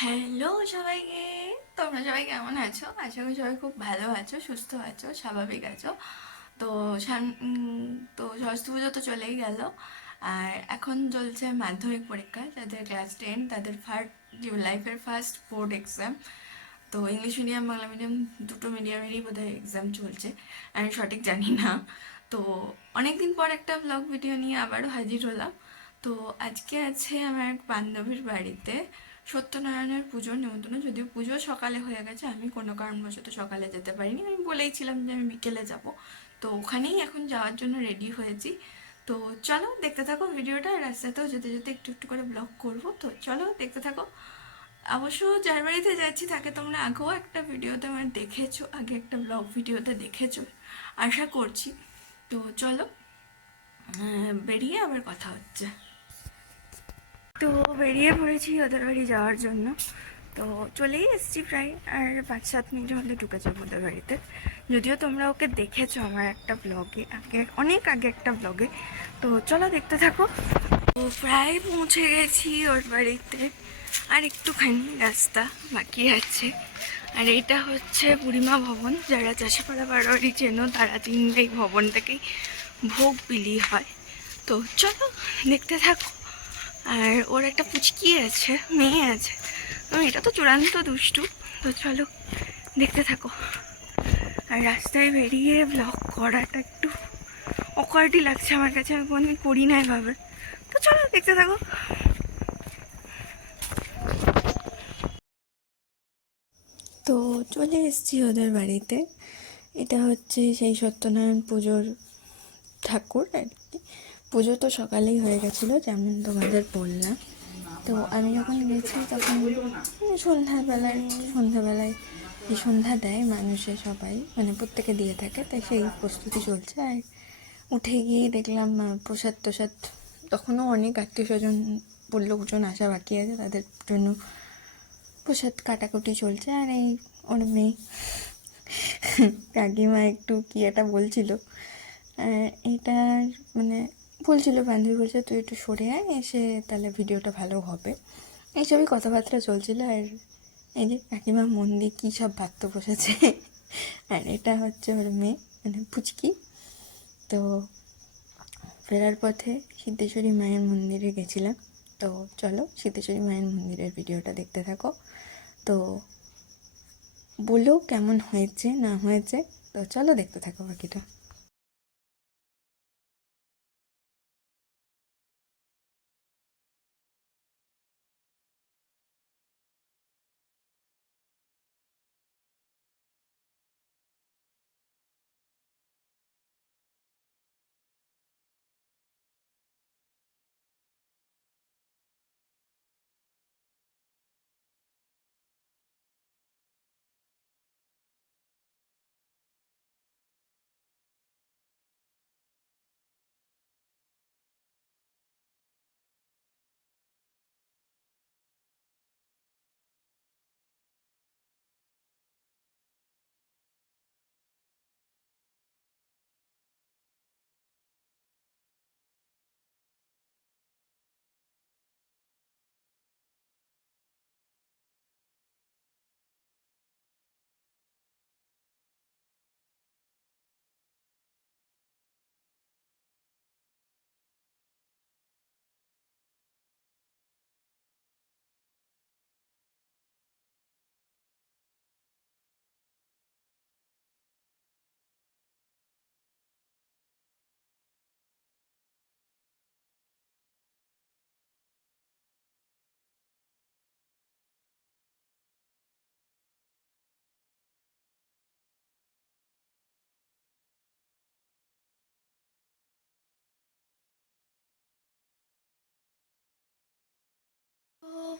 Hello সবাইকে, তোমরা সবাই কেমন আছো? আশা করি সবাই খুব ভালো আছো, সুস্থ আছো, স্বাভাবিক আছো। তো তো সরস্বতী পুজো তো চলেই গেল। আর এখন চলছে মাধ্যমিক পরীক্ষা, যাদের ক্লাস টেন তাদের ফার্স্ট লাইফের ফার্স্ট বোর্ড এক্সাম তো ইংলিশ মিডিয়াম বাংলা মিডিয়াম দুটো মিডিয়ামেরই বোধহয় এক্সাম চলছে। আমি সঠিক জানি না। তো অনেকদিন পর একটা ব্লগ ভিডিও নিয়ে আবারও হাজির হলাম। তো আজকে আছে আমার এক বান্ধবীর বাড়িতে। সত্যনারায়ণের পুজোর নিমন্ত্রণ যদিও পুজো সকালে হয়ে গেছে, আমি কোনো কারণবশত সকালে যেতে পারিনি। আমি বলেইছিলাম যে আমি বিকেলে যাব। তো ওখানেই এখন যাওয়ার জন্য রেডি হয়েছি। তো চলো দেখতে থাকো ভিডিওটা রাস্তাতেও যেতে যেতে একটু একটু করে ব্লগ করব। তো চলো দেখতে থাকো। অবশ্য যার বাড়িতে যাচ্ছি, তাকে তোমরা আগেও একটা ভিডিওতে আমার দেখেছ, আগে একটা ব্লগ ভিডিওতে দেখেছ, আশা করছি। তো চলো বেরিয়ে আবার কথা হচ্ছে। তো বেরিয়ে পড়েছি ওদের বাড়ি যাওয়ার জন্য। তো চলেই এসেছি প্রায়, আর পাঁচ সাত মিনিটের মধ্যে ঢুকে যাব ওদের বাড়িতে যদিও তোমরা ওকে দেখেছ আমার একটা ব্লগে আগে, অনেক আগে একটা ব্লগে তো চলো দেখতে থাকো। তো প্রায় পৌঁছে গেছি ওর বাড়িতে আর একটুখানি রাস্তা বাকি আছে। আর এটা হচ্ছে বুড়িমা ভবন, যারা চাষিপাড়া বাড়ি চেনো, তারা চিনবে এই ভবন থেকেই ভোগ বিলি হয়। তো চলো দেখতে থাকো। আর ওর একটা পুচকি আছে, মেয়ে আছে। এটা তো চূড়ান্ত দুষ্টু। তো চলো, দেখতে থাকো। আর রাস্তায় বেরিয়ে ব্লগ করাটা একটু অকার্ডই লাগছে আমার কাছে, আমি কোনোদিন করি না এভাবে। তো চলো, দেখতে থাকো। তো চলে এসেছি ওদের বাড়িতে। এটা হচ্ছে সেই সত্যনারায়ণ পুজোর ঠাকুর আর কি। পুজো তো সকালেই হয়ে গেছিল, যেমন তোমাদের বললাম। তো আমি যখন গেছি তখন সন্ধ্যাবেলায় সন্ধ্যাবেলায় যে সন্ধ্যা দেয় মানুষে সবাই মানে প্রত্যেকে দিয়ে থাকে, তাই সেই প্রস্তুতি চলছে। আর উঠে গিয়ে দেখলাম প্রসাদ তোসাদ তখনও অনেক আত্মীয় স্বজন লোকজন আসা বাকি আছে, তাদের জন্য প্রসাদ কাটাকুটি চলছে। আর এই ওর মেয়ে, কাকিমা একটু কি একটা বলছিল এটা মানে বলছিল বান্ধবী বলছে, তুই একটু সরে আয়, এসে তাহলে ভিডিওটা ভালো হবে। এইসবই কথাবার্তা চলছিল আর এই যে কাকিমা মন দিয়ে কী সব ভাবতে বসেছে। আর এটা হচ্ছে ওর মেয়ে মানে পুচকি। তো ফেরার পথে সিদ্ধেশ্বরী মায়ের মন্দিরে গেছিলাম। তো চলো সিদ্ধেশ্বরী মায়ের মন্দিরের ভিডিওটা দেখতে থাকো। তো বলো কেমন হয়েছে, না হয়েছে, তো চলো দেখতে থাকো বাকিটা।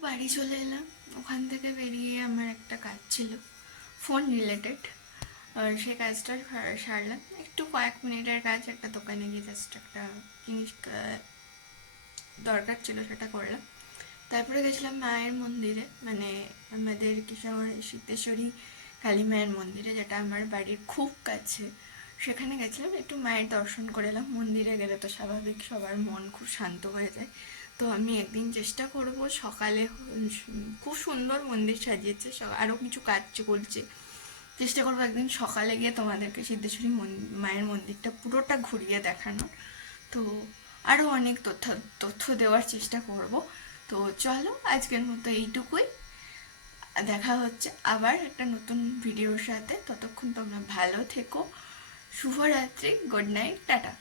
বাড়ি চলে এলাম। ওখান থেকে বেরিয়ে আমার একটা কাজ ছিল ফোন রিলেটেড সেই কাজটা সারলাম। একটু কয়েক মিনিটের কাজ, একটা দোকানে গিয়ে জাস্ট একটা জিনিস দরকার ছিল সেটা করলাম। তারপরে গেছিলাম মায়ের মন্দিরে মানে আমাদের কিশোর, সিদ্ধেশ্বরী কালী মায়ের মন্দিরে, যেটা আমার বাড়ির খুব কাছে। সেখানে গেছিলাম, একটু মায়ের দর্শন করে এলাম। মন্দিরে গেলে তো স্বাভাবিক, সবার মন খুব শান্ত হয়ে যায়। তো আমি একদিন চেষ্টা করব সকালে খুব সুন্দর মন্দির সাজিয়েছে আরও কিছু কাজ করছে। চেষ্টা করব একদিন সকালে গিয়ে তোমাদেরকে সিদ্ধেশ্বরী মায়ের মন্দিরটা পুরোটা ঘুরিয়ে দেখানোর। তো আরও অনেক তথ্য তথ্য দেওয়ার চেষ্টা করব। তো চলো আজকের মতো এইটুকুই। দেখা হচ্ছে আবার একটা নতুন ভিডিওর সাথে। ততক্ষণ তোমরা ভালো থেকো। শুভরাত্রি, গুড নাইট, টাটা।